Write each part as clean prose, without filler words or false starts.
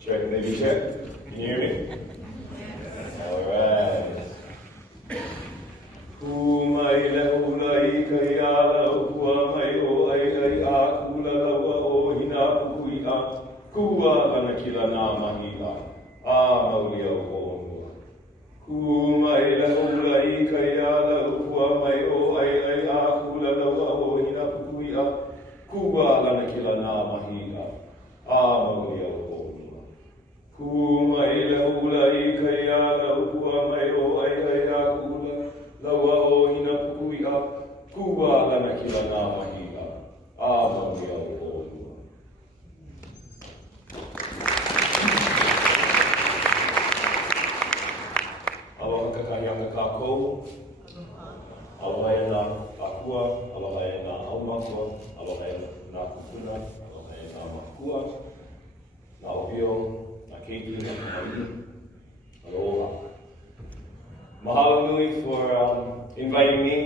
Check, maybe check. Can you hear me? All right. Kumai leulai kaya ukua mai o ai a kula lawa o hina kuia kua ana kila na mahila a mauli o honua. Kumai leulai kaya ukua mai o ai a kula lawa o hina kuia kua ana kila na mahila a mauli o honua. Kumai leulai kaya ukua mai o ai a kula lawa o hina kuia kua lana kila nā mahila a maui au o honua. Aloha kakahianga kākou. Aloha e nā kākua. Aloha e nā aumakua. Aloha e nā kukuna. Aloha e nā makua. Nā opio. Nā keiki. Nā maui. Aloha. Mahalo nui for inviting me,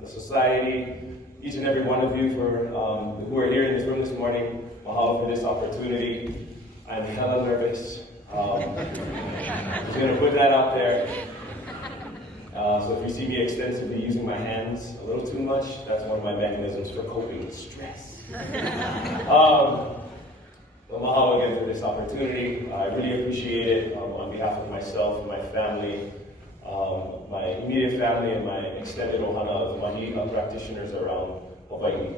the society, each and every one of you for who are here in this room this morning. Mahalo for this opportunity. I'm hella nervous. I'm just going to put that out there. So if you see me extensively using my hands a little too much, that's one of my mechanisms for coping with stress. Well, mahalo again for this opportunity. I really appreciate it on behalf of myself and my family, my immediate family, and my extended ohana of mahi practitioners around Hawaii.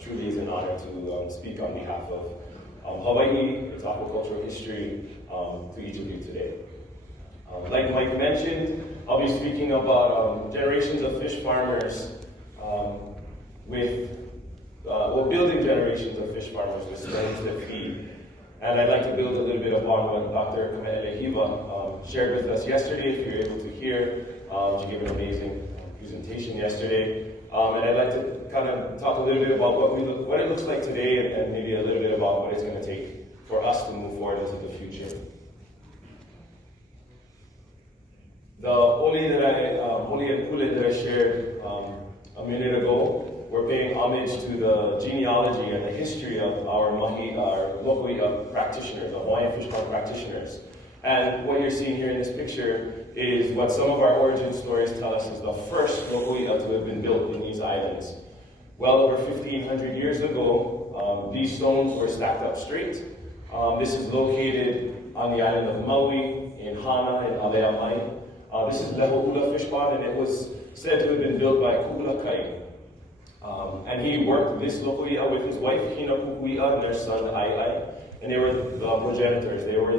Truly is an honor to speak on behalf of Hawaii, its aquaculture history, to each of you today. Like Mike mentioned, I'll be speaking about generations of fish farmers building generations of fish farmers with stones that feed. And I'd like to build a little bit upon what Dr. Keliʻi shared with us yesterday. If you're able to hear, she gave an amazing presentation yesterday. And I'd like to kind of talk a little bit about what it looks like today, and maybe a little bit about what it's going to take for us to move forward into the future. The Oli and Pule that I shared a minute ago, we're paying homage to the genealogy and the history of our local practitioners, the Hawaiian fish farm practitioners. And what you're seeing here in this picture is what some of our origin stories tell us is the first lokoi'a to have been built in these islands. Well over 1,500 years ago, these stones were stacked up straight. This is located on the island of Maui, in Hana, in Aleamai. This is Leho'ula fish pond, and it was said to have been built by Ku'ulakai. And he worked this lokoi'a with his wife, Hina Kukui'a, and their son, Ai'ai. And they were the progenitors. They were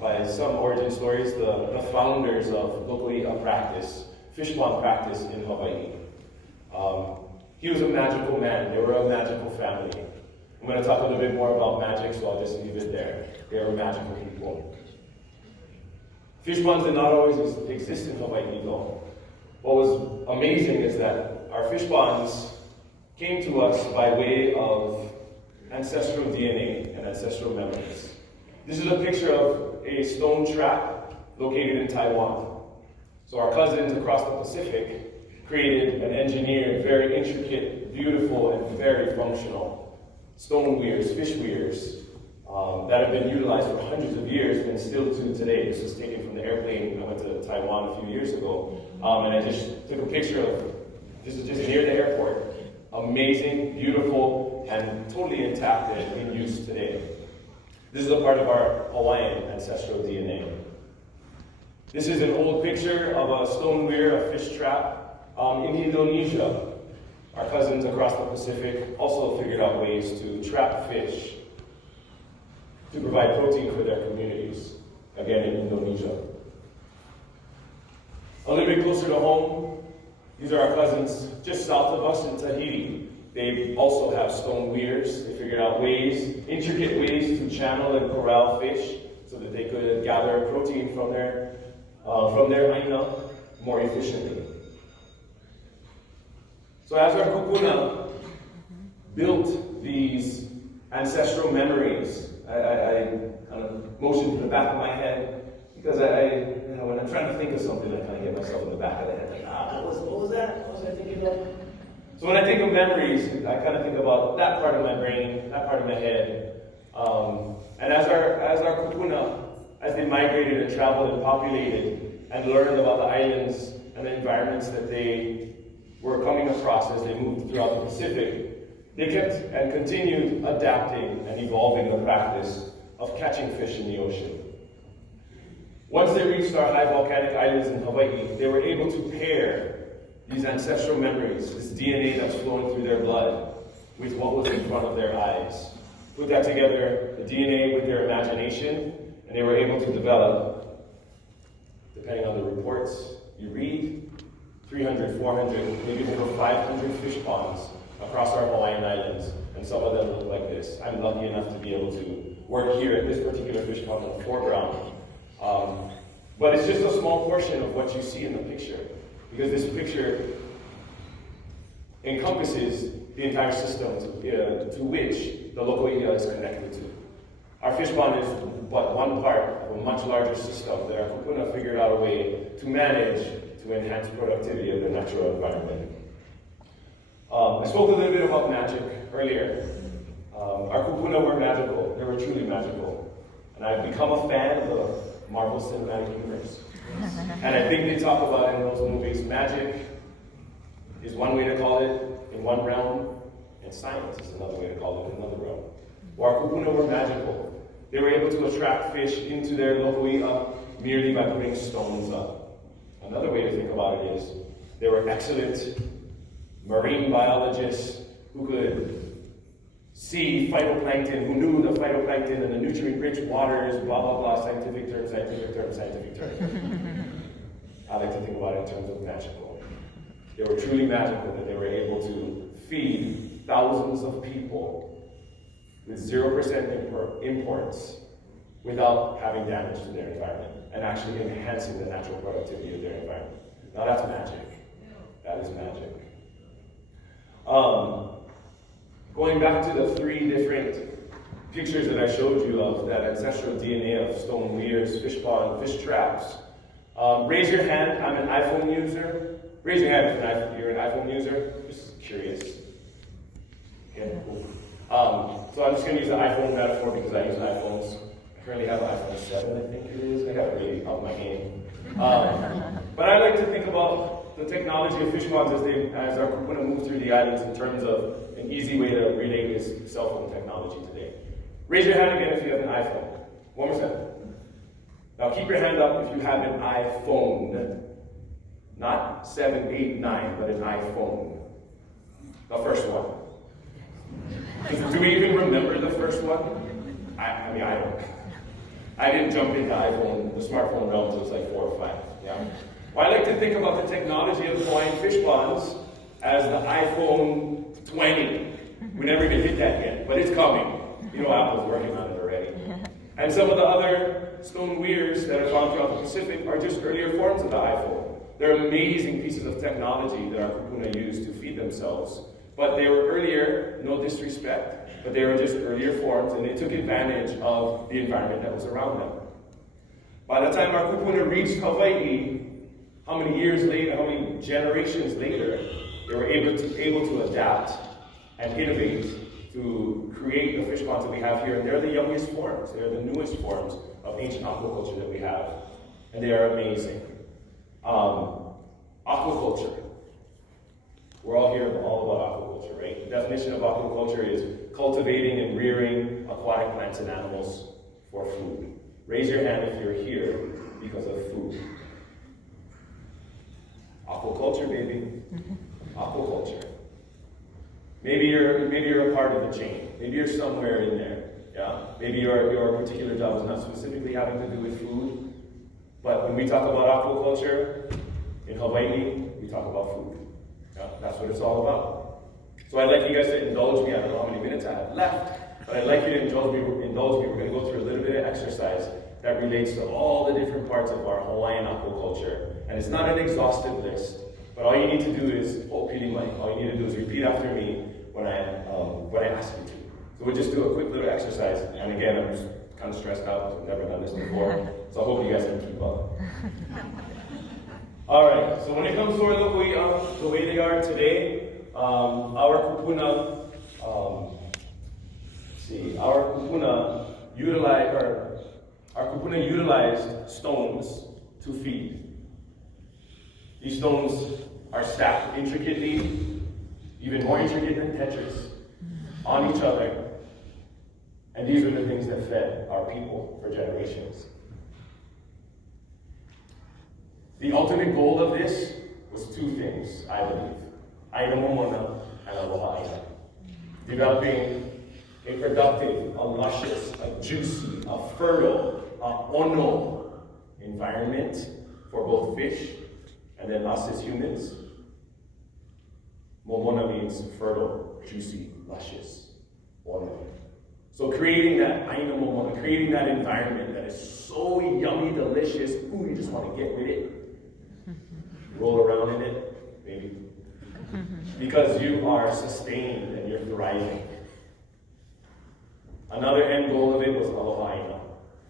by some origin stories, the founders of lokoi'a practice, fish pond practice in Hawaii. He was a magical man. They were a magical family. I'm going to talk a little bit more about magic, so I'll just leave it there. They were magical people. Fish ponds did not always exist in Hawaii, though. What was amazing is that our fish ponds came to us by way of ancestral DNA and ancestral memories. This is a picture of a stone trap located in Taiwan. So our cousins across the Pacific created and engineered very intricate, beautiful, and very functional stone weirs, fish weirs, that have been utilized for hundreds of years and still to today. This was taken from the airplane. I went to Taiwan a few years ago, and I just took a picture of, this is just near the airport. Amazing, beautiful, and totally intact and in use today. This is a part of our Hawaiian ancestral DNA. This is an old picture of a stone weir, a fish trap, in Indonesia. Our cousins across the Pacific also figured out ways to trap fish to provide protein for their communities, again in Indonesia. A little bit closer to home, these are our cousins just south of us in Tahiti. They also have stone weirs. They figured out ways, intricate ways to channel and corral fish so that they could gather protein from their aina more efficiently. So as our kupuna built these ancestral memories, I kind of motioned to the back of my head because when I'm trying to think of something, I kind of get myself in the back of the head, like, what was that? What was I thinking of? So when I think of memories, I kind of think about that part of my brain, that part of my head. And And as our kupuna, as they migrated and traveled and populated and learned about the islands and the environments that they were coming across as they moved throughout the Pacific, they kept and continued adapting and evolving the practice of catching fish in the ocean. Once they reached our high volcanic islands in Hawaii, they were able to pair these ancestral memories, this DNA that's flowing through their blood, with what was in front of their eyes. Put that together, the DNA with their imagination, and they were able to develop, depending on the reports you read, 300, 400, maybe over 500 fish ponds across our Hawaiian islands, and some of them look like this. I'm lucky enough to be able to work here at this particular fish pond in the foreground. But it's just a small portion of what you see in the picture, because this picture encompasses the entire system to which the local Heʻeia is connected to. Our fish pond is but one part of a much larger system that our kupuna figured out a way to manage to enhance productivity of the natural environment. I spoke a little bit about magic earlier. Our kupuna were magical. They were truly magical. And I've become a fan of the Marvel Cinematic Universe. And I think they talk about it in those movies. Magic is one way to call it in one realm, and science is another way to call it in another realm. Well, our kupuna were magical. They were able to attract fish into their local Heʻeia merely by putting stones up. Another way to think about it is they were excellent marine biologists who could see phytoplankton, who knew the phytoplankton and the nutrient-rich waters, blah, blah, blah, scientific term, scientific term, scientific term. I like to think about it in terms of magical. They were truly magical that they were able to feed thousands of people with 0% imports without having damage to their environment and actually enhancing the natural productivity of their environment. Now that's magic. That is magic. Going back to the three different pictures that I showed you of that ancestral DNA of stone weirs, fish pond, fish traps. Raise your hand. I'm an iPhone user. Raise your hand if you're an iPhone user. Just curious. Okay, cool. So I'm just going to use the iPhone metaphor because I use iPhones. I currently have an iPhone 7, I think it is. I got to really up my game. But I like to think about the technology of fish ponds as our kupuna move through the islands in terms of an easy way to relate is cell phone technology today. Raise your hand again if you have an iPhone. One more time. Now keep your hand up if you have an iPhone. Not 7, 8, 9, but an iPhone. The first one. Do we even remember the first one? I mean, I don't. I didn't jump into iPhone, the smartphone realm until it was like 4 or 5. Yeah. Well, I like to think about the technology of Hawaiian fish ponds as the iPhone 20. We never even hit that yet, but it's coming. You know, Apple's working on it already. And some of the other stone weirs that are found throughout the Pacific are just earlier forms of the iPhone. They're amazing pieces of technology that our kupuna used to feed themselves. But they were earlier, no disrespect, but they were just earlier forms, and they took advantage of the environment that was around them. By the time our kupuna reached Hawaii, how many years later, how many generations later, they were able to adapt and innovate to create the fish ponds that we have here. And they're the youngest forms. They're the newest forms of ancient aquaculture that we have. And they are amazing. Aquaculture. We're all here all about aquaculture, right? The definition of aquaculture is cultivating and rearing aquatic plants and animals for food. Raise your hand if you're here because of food. Aquaculture, baby. Aquaculture. Maybe you're a part of the chain. Maybe you're somewhere in there. Yeah. Maybe your particular job is not specifically having to do with food, but when we talk about aquaculture in Hawaii, we talk about food. Yeah, that's what it's all about. So I'd like you guys to indulge me. I don't know how many minutes I have left, but I'd like you to indulge me. We're going to go through a little bit of exercise that relates to all the different parts of our Hawaiian aquaculture. And it's not an exhaustive list, but all you need to do is, all you need to do is repeat after me when I ask you to. So we'll just do a quick little exercise. And again, I'm just kind of stressed out because I've never done this before. So I hope you guys can keep up. All right, so when it comes to our local Heʻeia, the way they are today, our kupuna kupuna utilized stones to feed. These stones are stacked intricately, even more intricate than Tetris, on each other. And these were the things that fed our people for generations. The ultimate goal of this was two things, I believe. Aina momona and aloha aina. Developing a productive, a luscious, a juicy, a fertile, a ono environment for both fish and then us as humans. Momona means fertile, juicy, luscious, ono. So creating that aina momona, creating that environment that is so yummy, delicious, ooh, you just want to get with it. Roll around in it, maybe. Because you are sustained and you're thriving. Another end goal of it was aloha aina.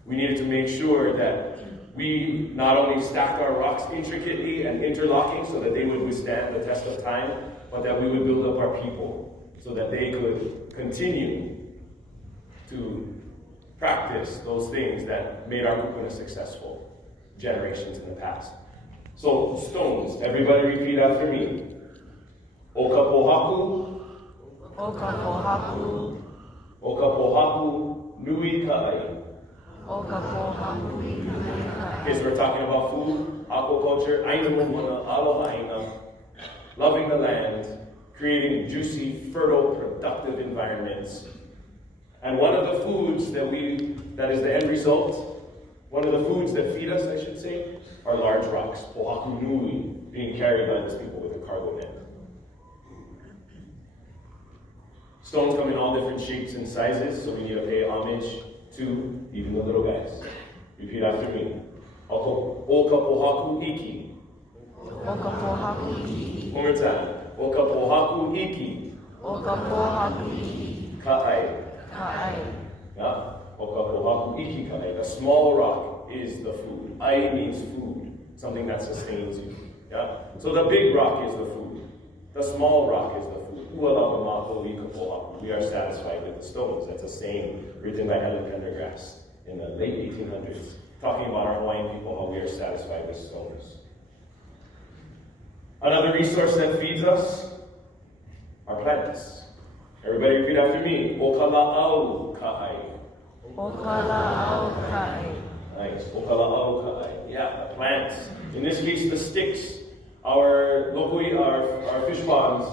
We needed to make sure that we not only stacked our rocks intricately and interlocking so that they would withstand the test of time, but that we would build up our people so that they could continue to practice those things that made our kupuna successful generations in the past. So, stones, everybody repeat after me. Okapohaku. Okapohaku. Okapohaku nui ka'ai. Okapohaku nui ka'ai. Okay, so we're talking about food, aquaculture, aina momona, aloha aina, loving the land, creating juicy, fertile, productive environments. And one of the foods that is the end result, one of the foods that feed us, I should say, are large rocks, pohaku nui, being carried by these people with a cargo net. Stones come in all different shapes and sizes, so we need to pay homage to even the little guys. Repeat after me. Okapohaku iki. Okapohaku iki. One more time. Okapohaku iki. Okapohaku iki. Ka'ai. Ka'ai. Yeah? Okapohaku iki ka'ai. The small rock is the food. Ai means food, something that sustains you. Yeah? So the big rock is the food. The small rock is the food. We are satisfied with the stones. That's a saying written by Ellen Pendergrass in the late 1800s, talking about our Hawaiian people, how we are satisfied with stones. Another resource that feeds us are plants. Everybody repeat after me. Okala'au ka'ai. Okala'au ka'ai. Nice. Okala'au ka'ai. Yeah, the plants. In this case, the sticks. Locally, our fish ponds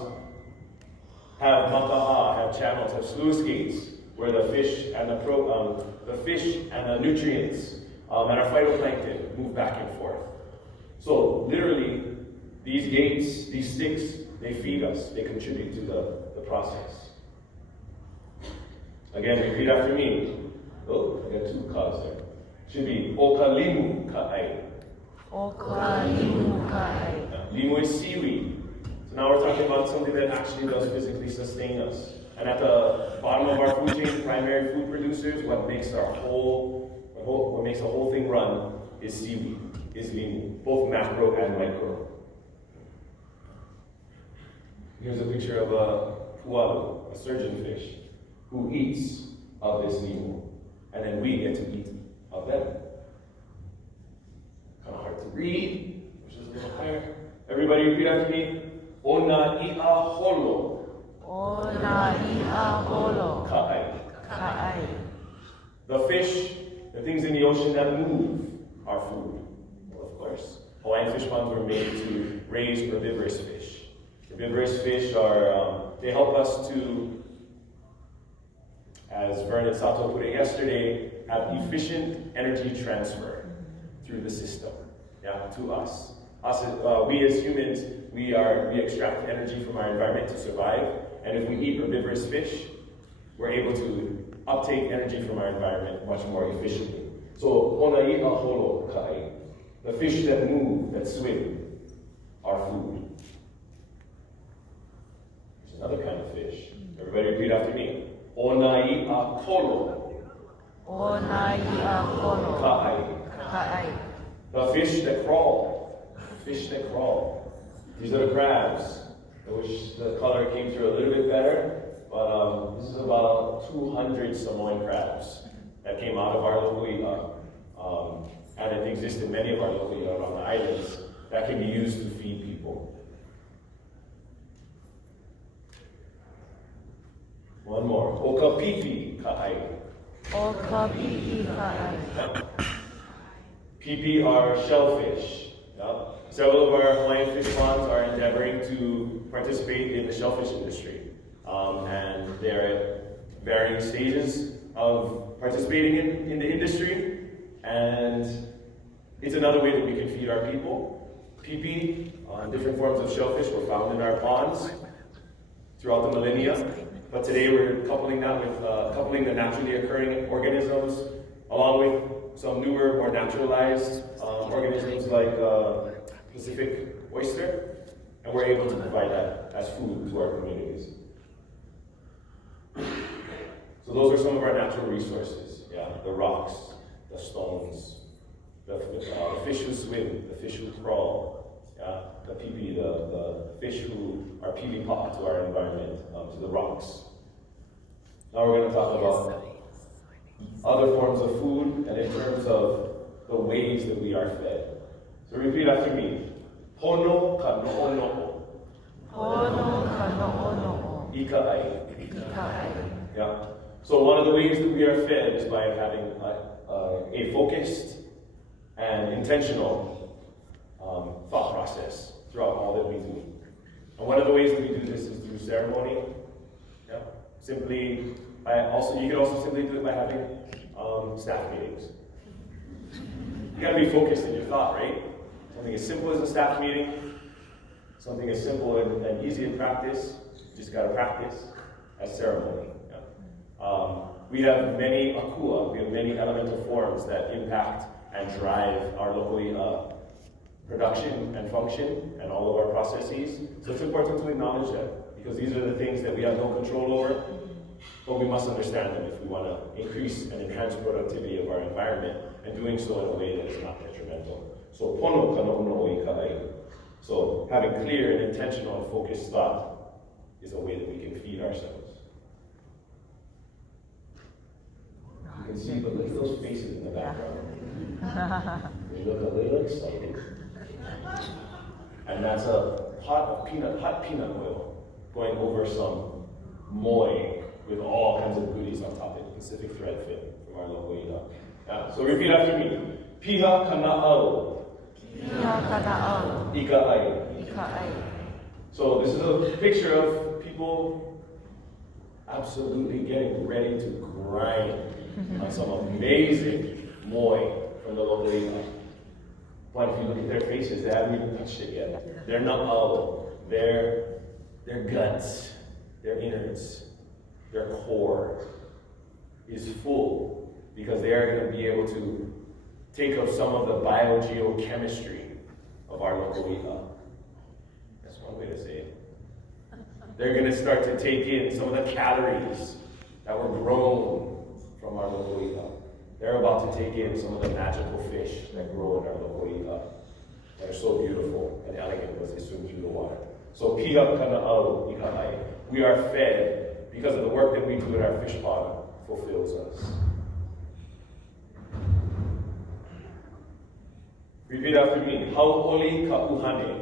have makaha, have channels, have sluice gates, where the fish and the nutrients and our phytoplankton move back and forth. So literally, these gates, these sticks, they feed us. They contribute to the process. Again, repeat after me. Oh, I got two cause there. Should be okalimu ka'ai. Okalimu ka'ai. Limu is seaweed. So now we're talking about something that actually does physically sustain us. And at the bottom of our food chain, primary food producers, what makes the whole thing run is seaweed, is limu, both macro and micro. Here's a picture of a pualu, a surgeon fish, who eats of this limu, and then we get to eat of them. Kind of hard to read, which is a little higher. Everybody repeat after me. Ona ia holo. Ona ia holo. Ka'ai. Ka'ai. The fish, the things in the ocean that move, are food. Well, of course. Hawaiian fish ponds were made to raise herbivorous fish. Herbivorous fish they help us to, as Vernon Sato put it yesterday, have efficient energy transfer through the system, to us. We as humans, we extract energy from our environment to survive, and if we eat herbivorous fish, we're able to uptake energy from our environment much more efficiently. So, onai a holo kai, the fish that move, that swim, are food. There's another kind of fish. Everybody repeat after me. Onai a kolo. Onai a kolo. Kai. Ka'ai. The fish that crawl. Fish that crawl. These are the crabs. I wish the color came through a little bit better, but this is about 200 Samoan crabs. that came out of our lokoi'a, and it exists in many of our lokoi'a around the islands, that can be used to feed people. One more. Okapipi ka'ai. O ka pipi ka ai. Pipi are shellfish. Yeah? Several of our Hawaiian fish ponds are endeavoring to participate in the shellfish industry. And they're at varying stages of participating in the industry. And it's another way that we can feed our people. Pipi, different forms of shellfish were found in our ponds throughout the millennia. But today we're coupling that with coupling the naturally occurring organisms along with some newer, more naturalized organisms like Pacific oyster, and we're able to provide that as food to our communities. So those are some of our natural resources. Yeah, the rocks, the stones, the fish who swim, the fish who crawl. Yeah, the pipi, the fish who are pipi-pa to our environment, to the rocks. Now we're going to talk about other forms of food and in terms of the ways that we are fed. So repeat after me. Pono ka no'ono'o. Pono ka no'ono'o. Ika ai. Ika ai. Yeah. So one of the ways that we are fed is by having a focused and intentional thought process throughout all that we do. And one of the ways that we do this is through ceremony. Yeah. Simply, you can also simply do it by having staff meetings. You got to be focused in your thought, right? Something as simple as a staff meeting, something as simple and easy in practice, you just got to practice, as ceremony. Yeah. We have many akua, we have many elemental forms that impact and drive our local production and function and all of our processes. So it's important to acknowledge them because these are the things that we have no control over, but we must understand them if we want to increase and enhance productivity of our environment and doing so in a way that is not detrimental. So pono ka no'ono'o ika ai. So having clear and intentional and focused thought is a way that we can feed ourselves. You can see, but look at those faces in the background. They look a little excited. And that's a pot of hot peanut oil going over some moi with all kinds of goodies on top of it. Pacific threadfin from our local ina. Yeah. So repeat after me. Piha kana'au. Piha kana'au. Ika ai. Ika ai. So this is a picture of people absolutely getting ready to grind on some amazing moi from the local ina. But if you look at their faces, they haven't even touched it yet. They're not all. Their guts, their innards, their core is full because they are going to be able to take up some of the biogeochemistry of our local ina. That's one way to say it. They're going to start to take in some of the calories that were grown from our local ina. They're about to take in some of the magical fish that grow in our local ina that are so beautiful and elegant as they swim through the water. So piha kana'au ika ai. We are fed because of the work that we do in our fish pond fulfills us. Repeat after me. Hau'oli ka'uhane.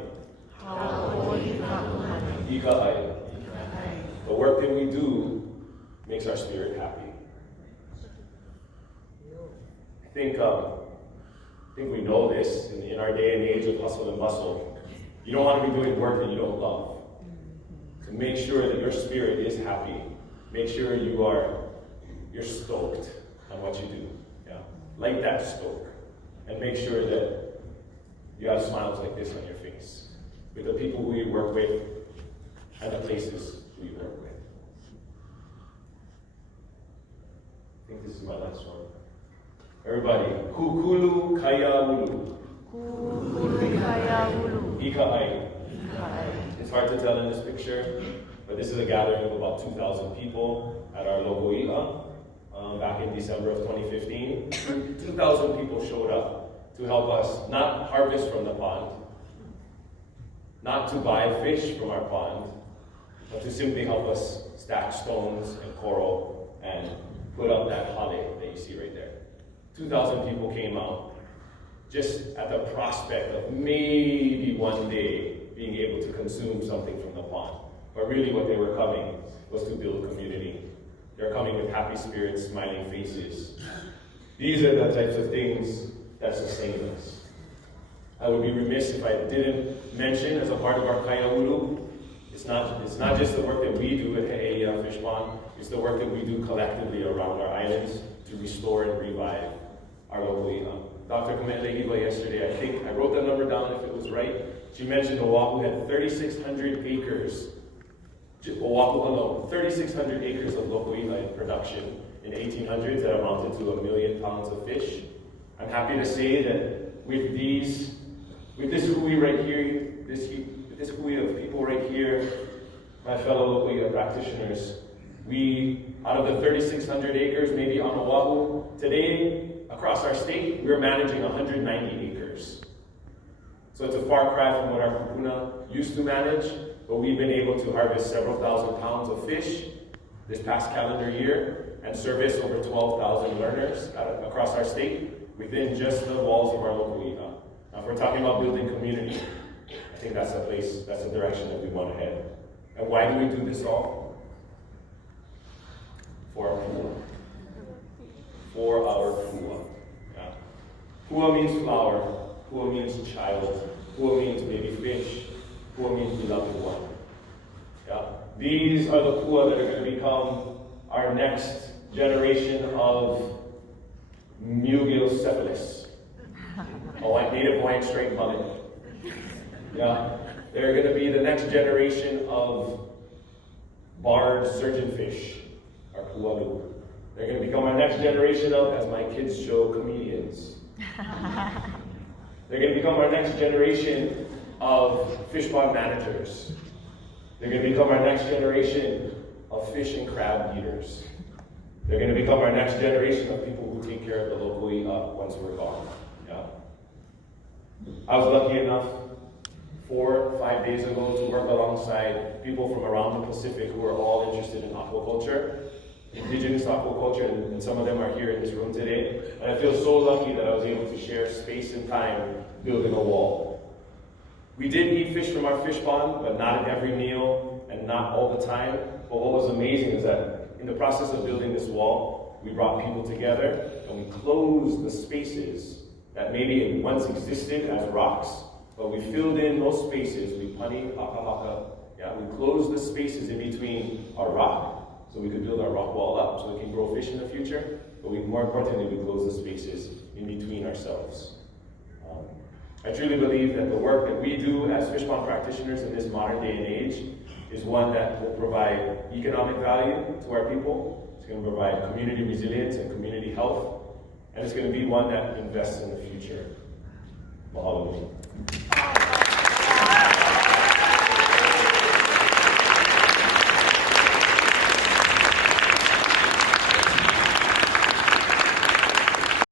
Hau'oli ka'uhane. Ika ai. The work that we do makes our spirit happy. I think we know this in our day and age of hustle and bustle. You don't want to be doing work that you don't love. So make sure that your spirit is happy. Make sure you're stoked on what you do. Yeah, light that stoke, and make sure that you have smiles like this on your face with the people who you work with and the places who you work with. I think this is my last one. Everybody, kukulu kaya ulu. Kukulu kaya ulu. Ika ai. Ika ai. It's hard to tell in this picture, but this is a gathering of about 2,000 people at our local ina back in December of 2015. 2,000 people showed up to help us not harvest from the pond, not to buy fish from our pond, but to simply help us stack stones and coral and put up that hale that you see right there. 2,000 people came out just at the prospect of maybe one day being able to consume something from the pond. But really what they were coming was to build community. They're coming with happy spirits, smiling faces. These are the types of things that sustain us. I would be remiss if I didn't mention, as a part of our kaiaulu, it's not just the work that we do at Heʻeia Fish Pond, it's the work that we do collectively around our islands to restore and revive our local i'a. Dr. Keliʻi yesterday, I think, I wrote that number down if it was right. She mentioned Oahu had 3,600 acres, Oahu alone, 3,600 acres of local i'a in production in the 1800s that amounted to 1 million pounds of fish. I'm happy to say that with this hui right here, this hui of people right here, my fellow local i'a practitioners, we, out of the 3,600 acres, maybe on Oahu, today, across our state, we're managing 190 acres. So it's a far cry from what our kupuna used to manage, but we've been able to harvest several thousand pounds of fish this past calendar year and service over 12,000 learners across our state within just the walls of our local i'a. Now, if we're talking about building community, I think that's a direction that we want to head. And why do we do this all? For our pua. For our pua. Yeah. Pua means flower. Pua means child. Pua means baby fish. Pua means beloved one. Yeah. These are the pua that are going to become our next generation of Mugiocephalus, a native Hawaiian straight mullet. Yeah. They're going to be the next generation of barred surgeonfish, our pualu. They're going to become our next generation of, as my kids show, comedians. They're going to become our next generation of fish pond managers. They're going to become our next generation of fish and crab eaters. They're going to become our next generation of people who take care of the local i'a once we're gone. Yeah. I was lucky enough 4 or 5 days ago to work alongside people from around the Pacific who are all interested in aquaculture, indigenous aquaculture, and some of them are here in this room today. And I feel so lucky that I was able to share space and time building a wall. We did eat fish from our fish pond, but not at every meal and not all the time. But what was amazing is that in the process of building this wall, we brought people together and we closed the spaces that maybe once existed as rocks, but we filled in those spaces. We pani, haka haka. Yeah, we closed the spaces in between our rock, so we could build our rock wall up, so we can grow fish in the future. But more importantly, we closed the spaces in between ourselves. I truly believe that the work that we do as fish pond practitioners in this modern day and age is one that will provide economic value to our people. It's going to provide community resilience and community health, and it's going to be one that invests in the future. Mahalo.